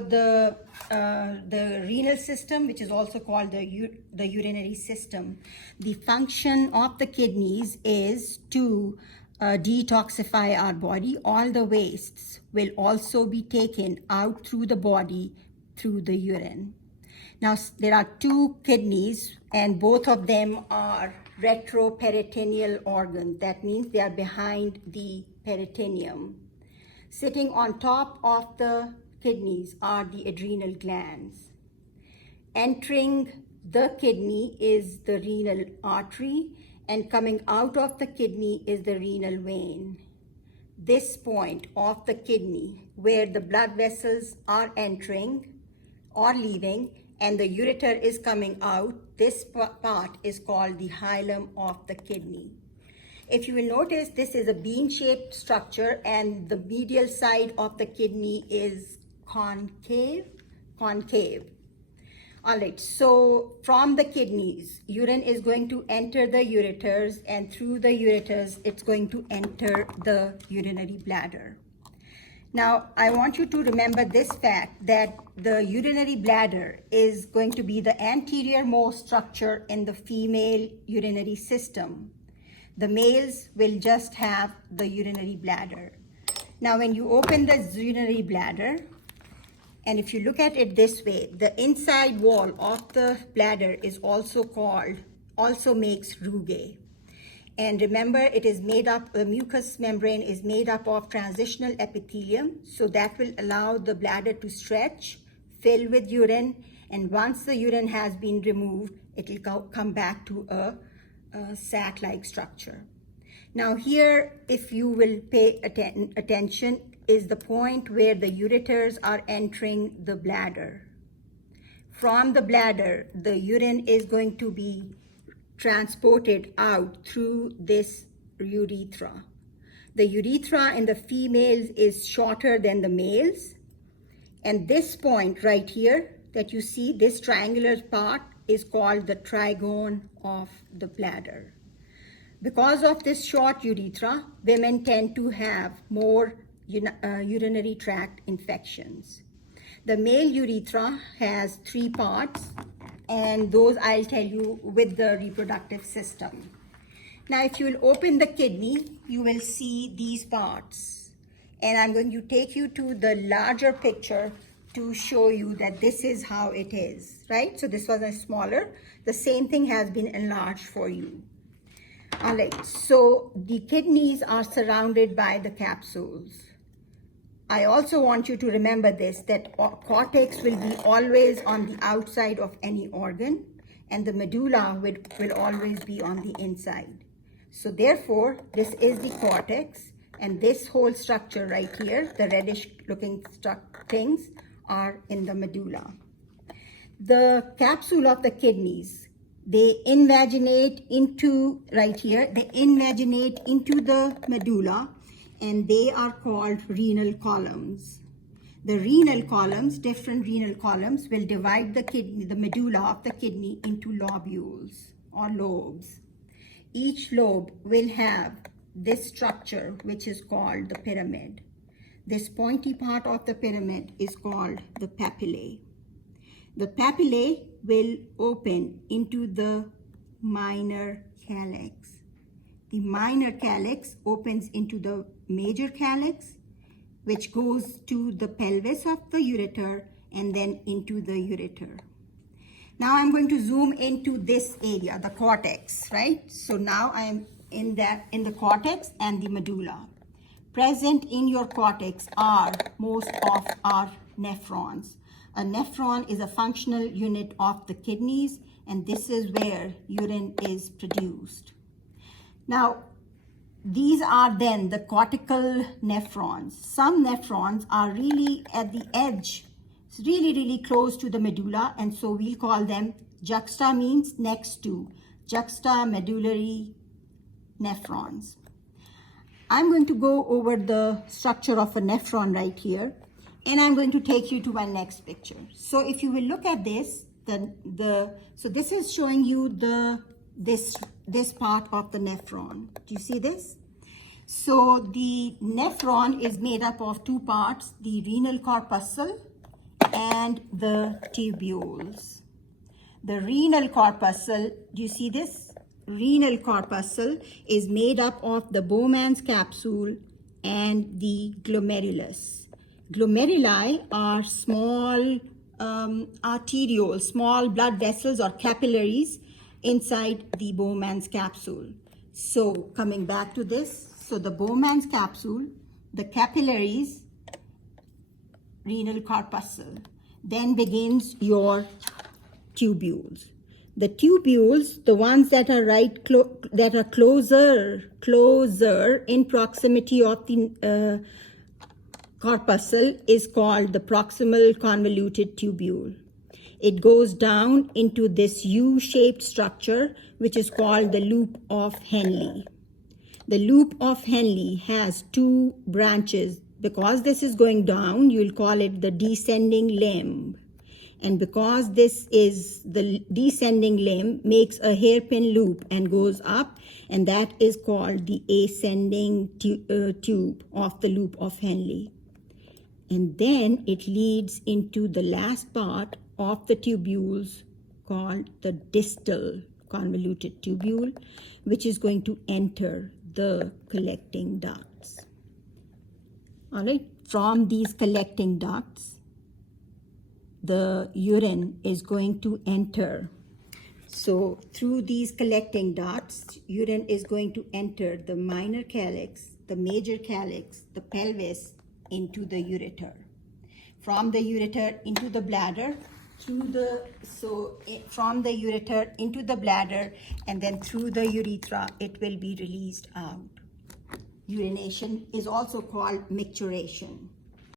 The renal system, which is also called the urinary system. The function of the kidneys is to detoxify our body. All the wastes will also be taken out through the body through the urine. Now, there are two kidneys, and both of them are retroperitoneal organs. That means they are behind the peritoneum. Sitting on top of the kidneys are the adrenal glands. Entering the kidney is the renal artery, and coming out of the kidney is the renal vein. This point of the kidney, where the blood vessels are entering or leaving and the ureter is coming out, this part is called the hilum of the kidney. If you will notice, this is a bean-shaped structure, and the medial side of the kidney is concave. All right, so from the kidneys, urine is going to enter the ureters, and through the ureters, it's going to enter the urinary bladder. Now, I want you to remember this fact, that the urinary bladder is going to be the anterior-most structure in the female urinary system. The males will just have the urinary bladder. Now, when you open the urinary bladder, and if you look at it this way, the inside wall of the bladder is also makes rugae. And remember, it is made up, the mucous membrane is made up of transitional epithelium, so that will allow the bladder to stretch, fill with urine, and once the urine has been removed, it will come back to a sac-like structure. Now here, if you will pay attention, is the point where the ureters are entering the bladder. From the bladder, the urine is going to be transported out through this urethra. The urethra in the females is shorter than the males, and this point right here that you see, this triangular part, is called the trigone of the bladder. Because of this short urethra, women tend to have more urinary tract infections. The male urethra has 3 parts, and those I'll tell you with the reproductive system. Now, if you will open the kidney, you will see these parts. And I'm going to take you to the larger picture to show you that this is how it is, right? So this was a smaller. The same thing has been enlarged for you. All right, so the kidneys are surrounded by the capsules. I also want you to remember this, that cortex will be always on the outside of any organ, and the medulla will always be on the inside. So therefore, this is the cortex, and this whole structure right here, the reddish looking things, are in the medulla. The capsule of the kidneys, they invaginate into, right here, they invaginate into the medulla, and they are called renal columns. The renal columns, different renal columns, will divide the kidney, the medulla of the kidney, into lobules or lobes. Each lobe will have this structure, which is called the pyramid. This pointy part of the pyramid is called the papillae. The papillae will open into the minor calyx. The minor calyx opens into the major calyx, which goes to the pelvis of the ureter and then into the ureter. Now I'm going to zoom into this area, the cortex, right? So now I am in the cortex and the medulla. Present in your cortex are most of our nephrons. A nephron is a functional unit of the kidneys, and this is where urine is produced. Now, these are then the cortical nephrons. Some nephrons are really at the edge, really close to the medulla, and so we'll call them juxta, means next to, juxtamedullary nephrons. I'm going to go over the structure of a nephron right here, and I'm going to take you to my next picture. So if you will look at this, so this is showing you this part of the nephron. Do you see this? So the nephron is made up of 2 parts, the renal corpuscle and the tubules. The renal corpuscle, do you see this? Renal corpuscle is made up of the Bowman's capsule and the glomerulus. Glomeruli are small arterioles, small blood vessels or capillaries inside the Bowman's capsule. So coming back to this, so the Bowman's capsule, the capillaries, renal corpuscle, then begins your tubules. The tubules, the ones that are closer in proximity of the corpuscle, is called the proximal convoluted tubule. It goes down into this U-shaped structure, which is called the loop of Henle. The loop of Henle has two branches. Because this is going down, you'll call it the descending limb. And because this is the descending limb, makes a hairpin loop and goes up, and that is called the ascending tube of the loop of Henle. And then it leads into the last part of the tubules called the distal convoluted tubule, which is going to enter the collecting ducts. All right, from these collecting ducts, the urine is going to enter. So through these collecting ducts, urine is going to enter the minor calyx, the major calyx, the pelvis, into the ureter. From the ureter into the bladder, from the ureter into the bladder, and then through the urethra, it will be released out. Urination is also called micturition.